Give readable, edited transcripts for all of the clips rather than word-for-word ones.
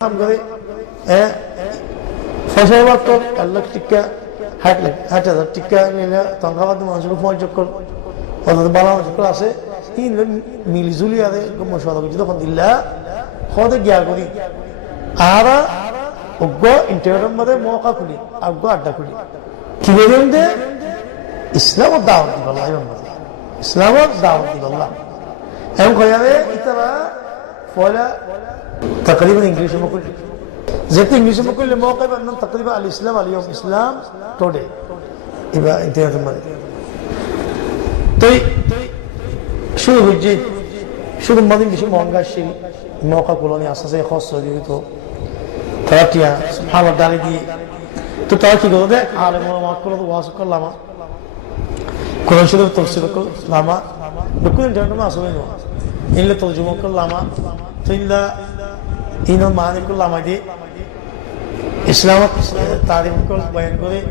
করে ফসল তো 1 লাখ টিকা 60,000 টিকা নিলে তনখাবাদ মানুষের উপযোগ কর অত বালা মানুষ আছে তিন মিলজুলি আরে মশলা কিছু তখন দিল্লা খদে গিয়া করি আর অজ্ঞ ইন্টারনেটের মধ্যে মৌকা খুলি অজ্ঞ আড্ডা খুলি কি বলেন যে ইসলামত দাওয়াত দিব আল্লাহ ইসলামত দাওয়াত দিব আল্লাহ এমন কয়াবে ইতারা ফয়লা تقريبا انجليزي ما كل زيت انجليزي ما كل موقع ان تقريبا الاسلام اليوم اسلام تودي يبقى انتهت الموضوع طيب شو بيجي شو الماضي مش مهنگا شيء موقع كولوني اساسا خاص دي تو تركيا سبحان الله داري دي تو تاكي كده ده عالم ما كل واسو كلامه قرآن شريف تفسير كلامه بكل انتهت ما اسوي إلا ترجمة كلامه إلا إنه معنى كل ما دي إسلام تعريف كل بيان كله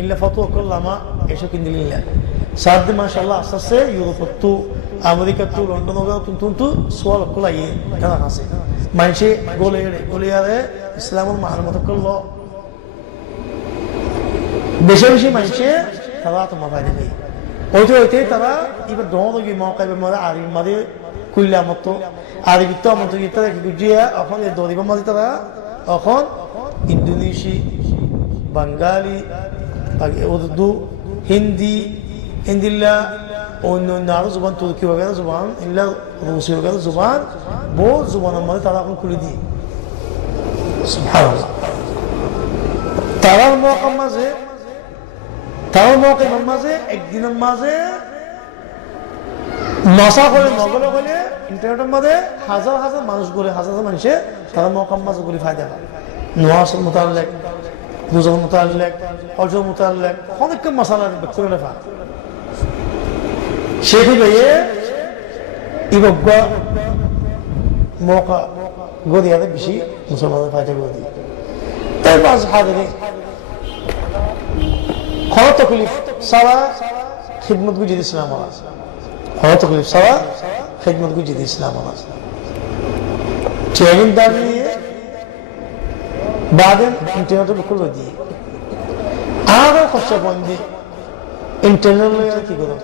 إلا فتوى كل ما إيش كندي لله سعد ما شاء الله أساسه يوروب تو أمريكا تو لندن وغيره تون سوال كل أيه كذا ناسي ماشي قولي هذا إسلام المعلومات كله بيشي ماشي ترى تو ما فايدة ليه ওইতে তারা এবার দোনোকে মৌকা মধ্যে আরবি মধ্যে কুল্লা মতো আরবিতে মতো গিয়ে গুজিয়া এখন এই দরিবার মধ্যে তারা এখন ইন্দোনেশি বাঙালি উর্দু হিন্দি হিন্দিল্লা অন্য আরো জুবান তুর্কি বগেরা জুবান ইল্লা রুসি বগেরা জুবান বহু জুবানের মধ্যে তারা এখন খুলে দিই সুবহানাল্লাহ তারার মৌকা মাঝে তাও মৌকার মাঝে একদিনের মাঝে নশা করে নগলে হলে ইন্টারনেটের মধ্যে হাজার হাজার মানুষ করে হাজার হাজার মানুষে তারা মৌকার মাঝে গুলি ফায়দা পায় নোয়াসের মোতালেক রোজার মোতালেক হজর মোতালেক অনেক মশালা ব্যক্তি লেখা সেটি পেয়ে ইবজ্ঞ মৌকা গদিয়াতে বেশি মুসলমানের ফায়দা করে দিই তাই মাঝ হাজারে خلاص تكليف سوا خدمة جديد الإسلام الله خلاص تكليف سوا خدمة جديد الإسلام الله تيجين دارني بعدين إنترنت بكل ودي آخر خشة بندي إنترنت ليه كي كذا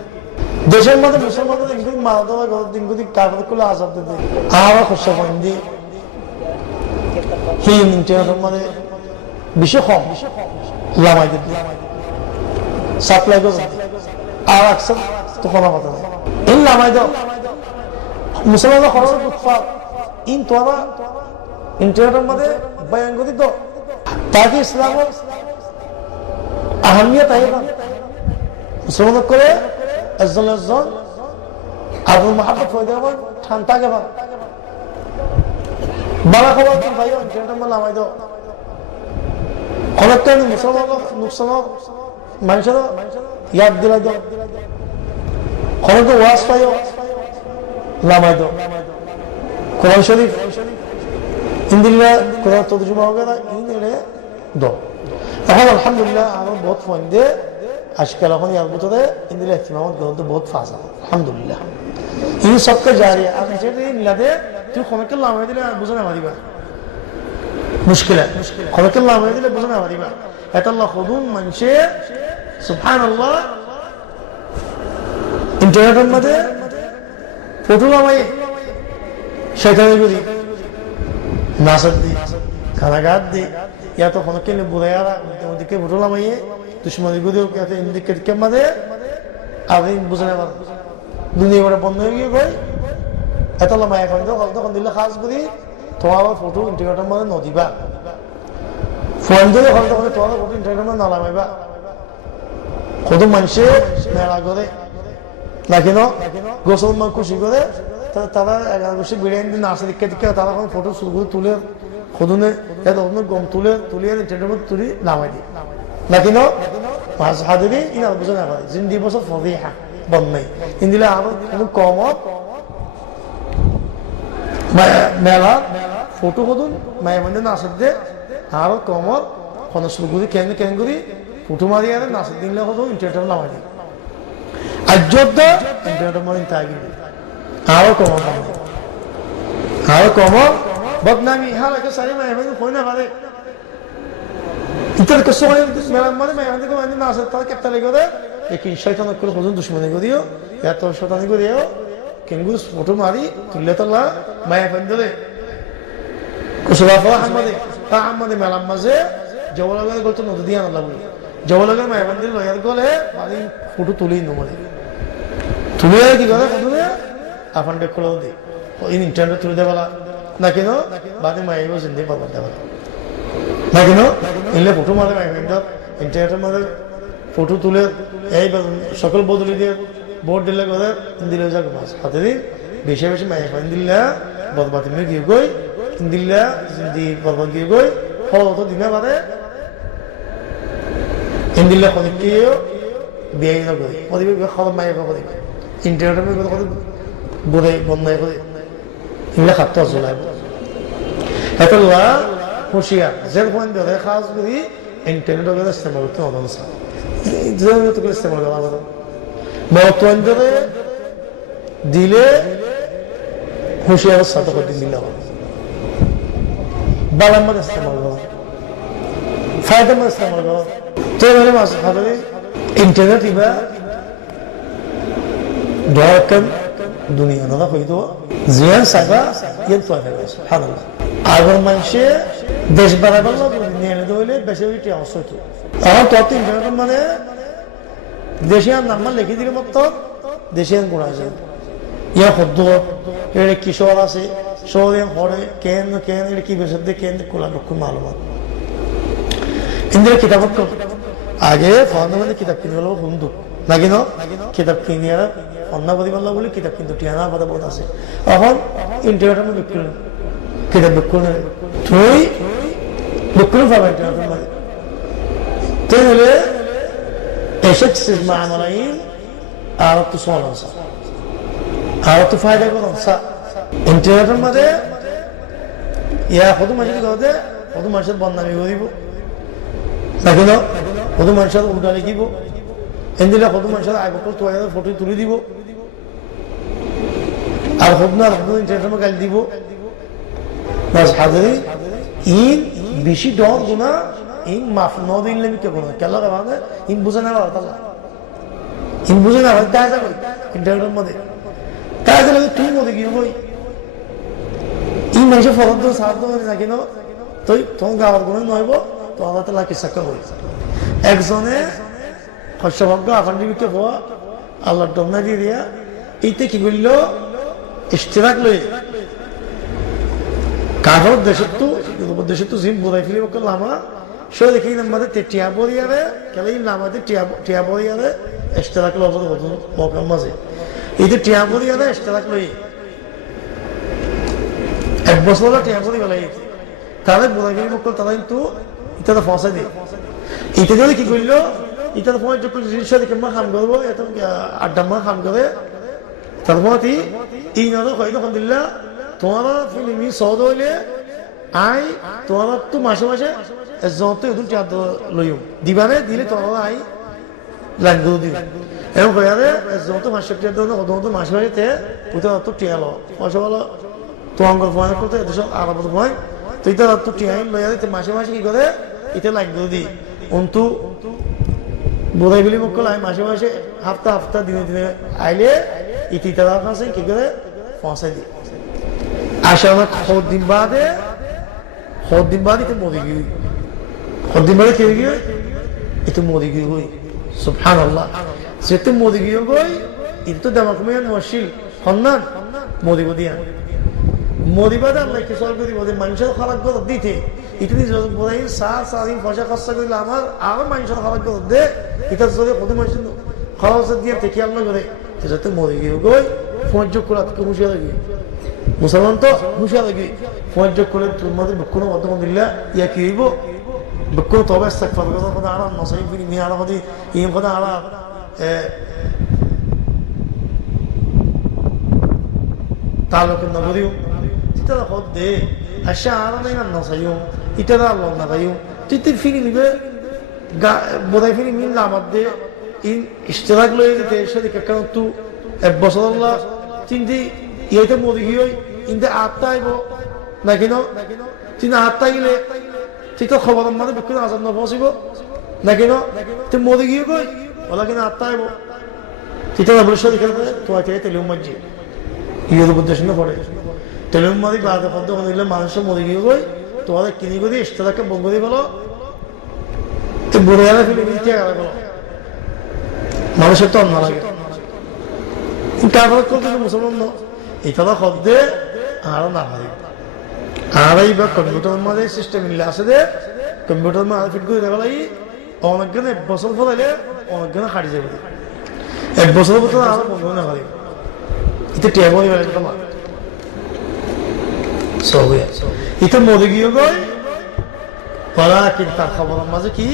দেশের মধ্যে মুসলমানদের ইনগুলি মারতে হয় গত দিনগুলি কাগজ করলে আজাদ দিতে আরো খসা বন্দি হিম ইন্টারনেটের মধ্যে বেশি কম লামাই দিতে সাপ্লাই করে আর আকসার তো কোনো কথা নেই ইন লামাই দাও মুসলমানরা খরচ উৎপাদ ইন তোরা ইন্টারনেটের মধ্যে বয়ান করে দাও তাকে ইসলামের আহমিয়ত আইবা মুসলমান করে একজন আবুল মাহাব্বত হয়ে যাবে ঠান্ডাকে ভাব বালা খবর ভাই ইন্টারনেটের মধ্যে লামাই দাও অনেকটা মুসলমান নুকসান মানুষের ইয়াদ দিলাই দাও খবর ওয়াজ পাইও লামাই দাও কোরআন শরীফ ইন্দিল্লা কোরআন তর্জমা হবে না ইনে দাও এখন আলহামদুলিল্লাহ আমার বহুত ফোন দিয়ে আজকাল এখন ইয়ার ভিতরে ইন্দিল্লা ইহতিমামত গ্রন্থ বহুত ফাঁসা আলহামদুলিল্লাহ এই সবকে জারি আর যেটা মিলাদে তুই খবরকে লামাই দিলে বুঝে না মারিবা মুশকিল খবরকে লামাই দিলে বুঝে না মারিবা এটা আল্লাহ খুদুন মানুষে সুবহানাল্লাহ ইন্টারনেটের মধ্যে ফটো লামাই শয়তানি করি নাসাদ দি খানাগাত দি ইয়া তো কোনো কেলে বুড়ায়ারা ওদিকে ফটো লামাইয়ে দুশ্মনী গুদি ইন্ডিকেট কে মধ্যে আপনি বুঝে নেবার দুনিয়া করে বন্ধ হয়ে গিয়ে গই এটা লামাই এখন তখন দিলে খাস করি তোমার ফটো ইন্টারনেটের মধ্যে নদিবা ফোন দিয়ে হল তখন তোমার ফটো ইন্টারনেটের মধ্যে নালামাইবা কত মানুষে মেলা করে নাকি গোসল মা খুশি করে তারা 11 বছর বিরিয়ানি নাচে দিকে তারা এখন ফটো শুরু তুলে খুদুনে গম তুলিয়ে ইন্টারনেটের মধ্যে তুলি নামাই দিই নাকি মাঝ হাদিরি ইনার বুঝে না পারে জিন্দি বছর ফদিহা বন্যাই ইন্দিলে আরো কোনো কম মেলা ফটো খুদুন মায়ের মধ্যে নাচের দে আরো কম কোনো শুরু করি কেন করি ফটো মারি আর নাচের দিনলে হতো ইন্টারনেটের নামাই দিই আর যোদ্ধা ইন্টারনেটের মধ্যে তাই আরো কম বদনামি হালাকে সারি মাই মানে কই না পারে ইতার কষ্ট হয় মানে মানে না আসে তার কেটে লেগে দেয় একই শয়তান করে পর্যন্ত দুশ্মনী করিও এত শয়তানি করিও কেনগুলো ফটো মারি তুললে তোলা মায়া ফেন্দলে কুসুবাফা আহমদে তা আহমদে মেলাম মাঝে জবলাগার গল্প নদী দিয়ে আনলাম জবলাগার মায়া ফেন্দলে লয়ার গলে মানে ফটো তুলি মানে তুলে কি করে ফটো আপন ডেক করে দিই ইন্টারনেট তুলে দেওয়া না কেন বাদে মাইব জিন্দে পাবার দেওয়া না কেন এলে ফটো মারে ইন্টারনেটের মধ্যে ফটো তুলে এই সকল বদলি দিয়ে বোর্ড দিলে করে দিলে যাক মাছ হাতে দিন বেশি বেশি মাইক দিল্লা বদবাতি মেয়ে গিয়ে গই দিল্লা জিন্দি বদবাদ গিয়ে গই ফল তো দিনে বাদে দিল্লা খনিক গিয়েও বিয়ে না করি কদিবে খাবার মাইক করি ইন্টারনেটের মধ্যে কত বোধে বন্ধাই করে এগুলো খাতে আসলে এটা হুঁশিয়ার যে পয়েন্ট ধরে খাস করি ইন্টারনেট ওগুলো ইস্তেমাল করতে হবে ইস্তেমাল করা হবে বর্তমান ধরে দিলে হুঁশিয়ারের সাথে করে দিলে হবে বালাম্মার ইস্তেমাল করা ফায়দামার ইস্তেমাল করা তো এবারে মাস খাবে ইন্টারনেট ইবা দরকার দুনিয়া না হইতো জিয়ান সাইবা ইয়েন তো হয়ে গেছে সুবহানাল্লাহ আগর মানুষে দেশ বাড়াবার লাগে নিয়ে এনে দইলে বেশি বেশি অবস্থা হতো এখন তত ইন্টারনেট মানে দেশিয়ান নাম্বার লিখে দিলে মতো দেশিয়ান গুণা যায় ইয়া হদ্দ এর কিশোর আছে শহরে হরে কেন কেন এর কি বেশি দিয়ে কেন কোলা লক্ষ মালুমাত ইন্দ্রের কিতাব আগে ফোনে কিতাব কিনে হলো বন্ধু নাকি না কিতাব কিনে আর অন্য পরিমাণ বলে কিতাব কিন্তু টিয়ানা কথা বহুত আছে এখন ইন্টারনেটের মধ্যে বিক্রি কিতাব বিক্রি নেই তুই বিক্রি পাবে ইন্টারনেটের মধ্যে তুই হলে এসেছিস মামলাইন আর তো সওয়াল আছে আর তো ফায়দা কোন আছে ইন্টারনেটের মধ্যে ইয়া কত মানুষের কথা কত মানুষের বদনামি করিব নাকি না কত মানুষের উল্টা লিখিব এদিকে কত মানুষের আগে ফটো তুলে দিব আর হবনার ইন্টারনেটের গালি দিব হাজারি ইন বেশি ডর গুণা ইন মাফ ন দিলে কে গুণা কেন ইন বুঝে না ইন বুঝে না তাই যাবে ইন্টারনেটের মধ্যে তাই গেলে তুই মধ্যে গিয়ে বই ইন মানুষের ফরদ সাহায্য করে না কেন তুই তোমার গাওয়ার গুণ নইব তো আল্লাহ তালা কিসা করে একজনে হর্ষভাগ্য আকান্ডিকে হওয়া আল্লাহর ডমনা দিয়ে দিয়া এইতে কি করল ইশতেরাক লই কারোর দেশের তো জিম বোধাই ফেলি বকে লামা সে দেখি আমাদের টিয়া বরিয়ারে কেন লামাদের টিয়া বরিয়ারে ইশতেরাক লব মকাম মাঝে এই যে টিয়া বরিয়ারে ইশতেরাক লই এক বছর টিয়া বরি বেলাই তাহলে বোধাই ফেলি বকল তারা কিন্তু এটা ফসাই দিয়ে এটা যদি কি করলো ইতার সময় যখন জিনিস মা খান করবো এত আড্ডা মা খান করে তারপর এই নদ তখন দিল্লা তোমার ফিল্মি সহজ হইলে আই তোমার তো মাসে মাসে যত এদুল চাঁদ লইম দিবারে দিলে তোমার আই লাইন করে দিবে এবং কয়ারে যত মাসে তো মাসে মাসে ওইটা তো টিয়া লো মাসে বলো তো অঙ্গল ফোন করতে এত সব আরব সময় তো এটা তো টিয়াই লইয়া মাসে মাসে কি করে এটা লাইন করে দিই অন্তু বোধাই বলি মুখ করলে মাসে মাসে হাফতা দিনে দিনে আইলে ইতি তার কাছে কি করে পৌঁছাই দিই আসে আমার দিন বাদে এটা মরে গিয়ে দিন বাদে কে গিয়ে এটা মরে গিয়ে গই সুবহানাল্লাহ যেতে মরে গিয়ে গই এটা তো দামা কমে মুশকিল হন্নান মরিব দিয়া মরিবাদে আল্লাহ কি সরকার দিব মানুষের খারাপ করে দিতে ইতনি বোধাই সারিন পয়সা খরচা করলে আমার আরো মানুষের খারাপ করে দে এটা যদি কত মানুষের খরচ দিয়ে দেখি আল্লাহ করে যাতে মরে গিয়ে গই ফোন যোগ করে আজকে হুঁশিয়া লাগি মুসলমান তো হুঁশিয়া লাগি ফোন যোগ করে তোমাদের বক্ষণ বর্তমান দিল্লা ইয়া কি হইব বক্ষণ তবে কথা আরাম নসাই ফিরি নিয়ে আরা হদি ইম কথা আরা তালুকের নগরীও ইতারা হদ দে আসা আরা নাই না সাইও ইতারা আল্লাহ না গাইও তুই ফিরি নিবে বোধাই ফিরি মিল আমার দে ইন ইশতেরাক লই দিতে সেদিক কারণ তু এক বছর আল্লাহ চিন্তি ইয়েতে মরি গিয়ে ইনতে আত্মা আইব না কেন তুই না হাত থাকিলে তুই তো খবর মানে বিক্ষণ আজাদ না পৌঁছিব না কেন তুই মরে গিয়ে কই ওলা কিনা হাত তাইব তুই তো অবশ্যই দেখে তোমার থেকে তেলুম মারছি ইয়ের উদ্দেশ্য না পড়ে তেলুম মারি বাদে পদ্ম হলে মানুষের মরে গিয়ে কই তোমাদের কিনি করি ইস্তাদাকে বঙ্গদি বলো তুই বড় গেলে ফেলে নিতে গেলে বলো মানুষের তো অন্য লাগে তারপরে করতে মুসলমান এটা তো শব্দে আরো না পারি আর এই বা কম্পিউটার মাঝে সিস্টেম মিললে আছে যে কম্পিউটার মাঝে ফিট করে দেওয়া লাগে অনেকজন 1 বছর ফলাইলে অনেকজন হারিয়ে যাবে 1 বছর পর আরো বন্ধ না পারি এটা টেবল তোমার সব এটা মরে গিয়ে গই পড়া কিন্তু তার খবর মাঝে কি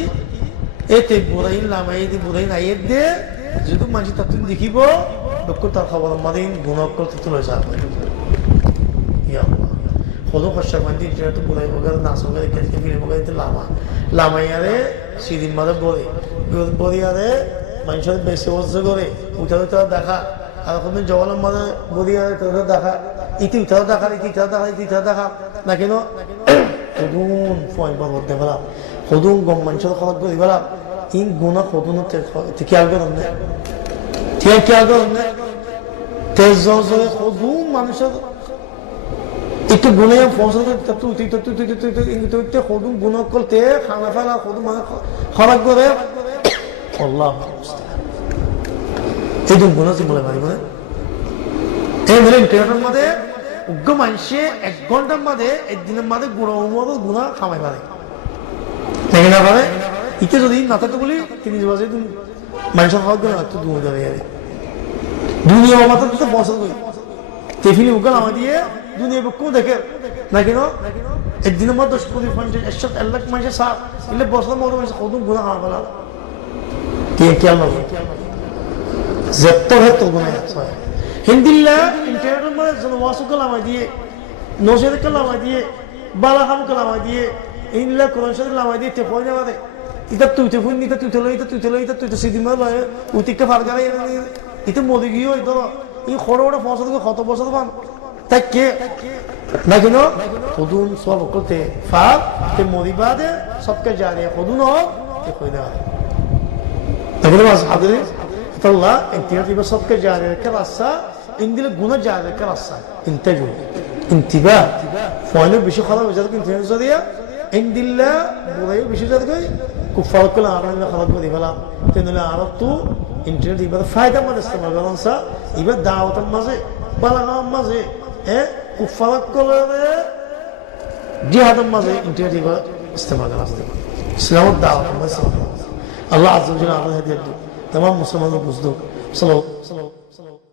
এতে বুড়াইন লামাই দি বুড়াইন আইয়ের দে যদি মানুষ তার তুমি দেখিব দুঃখ তার খবর মাদিন গুণক করতে তুলে যাবে হলো খসা মান্দি ইন্টারনেট বুড়াই বগার নাচ বগার এখানে ফিরে বগার লামা লামাইয়ারে সিদিন মাঝে বলে বলিয়ারে মানুষের বেশি বসে করে উঠে তারা দেখা আর এখন জওয়ানের মাঝে বলিয়ারে তাদের দেখা ইতি উঠাও দেখা ইতি ইটা দেখা ইতি ইটা দেখা না কেন সদুন ফয়েন বলতে পারা সদুন গম মানুষের খবর করি বলা ইন গুণা সদুন খেয়াল করেন না খেয়াল করেন না তেজ জলে সদুন মানুষের একটু গুণে পৌঁছাতে সদুন গুণ করতে খানা ফেলা সদুন মানে খরাক করে আল্লাহ এই দুন গুণ আছে বলে পারিব না এই বলে ইন্টারনেটের মধ্যে উগ্র মানুষে 1 ঘন্টার মধ্যে একদিনের মধ্যে গুণা খামাই পারে দেখে না পারে ইতে যদি না থাকতে বলি 30 বছর মানুষের খাওয়া গেলে একটু দুধ দাঁড়িয়ে দুনিয়া মাত্র তো বছর করি টেফিনি উগাল আমার দিয়ে দুনিয়া কেউ দেখে না কেন একদিনের মধ্যে 10 কোটি 50 1 লাখ মানুষের সাপ এলে বছর মতো মানুষ কত গুণা খাওয়া ফেলা খেয়াল হবে যেত হেতো গুণা হিন্দিল্লা ইন্টারনেটের মধ্যে জনওয়াসু কালামা দিয়ে নজরে কালামা দিয়ে বালাহাম কালামা দিয়ে ইনলা কোরআন শরীফ কালামা দিয়ে তে পয়না বাদে ইতা তুই ফুন নিতা তুই তো সিদিন মার লয় উতিকা ফারগারে ইতে মোদি গিয়ে হইতো এই খড় পৌঁছা থেকে কত বছর পান তাই কে না কেন খুদুন সব করতে ফার তে মোদি বাদে সবকে জারিয়া খুদুন হোক তে কইনা তাহলে বাস হাদিরে আল্লাহ ইন্তিবা সবকে জারিয়া কে রাস্তা ইনদিলে গুনাহ জারিয়া কে রাস্তা ইন্তাজু ইন্তিবা ফয়লে বেশি খারাপ হয়ে যাবে ইন্টারনেট জরিয়া ইনদিল্লা বুরাইও বেশি যাবে কই কুফার কলা আরামে খারাপ করে দিবেলা তেনলে আর তো ইন্টারনেট ইবাদ ফায়দা মানে ইস্তেমাল করেন সা ইবাদ দাওয়াতের মাঝে বালাগাম মাঝে কুফার কলা জিহাদের মাঝে ইন্টারনেট ইবাদ ইস্তেমাল করা ইসলামের দাওয়াতের মাঝে আল্লাহ আজ্জা ওয়া জাল্লা আমাদের হেদায়েত তমাম মুসলমানদের বুঝদুক সাল্লাল্লাহু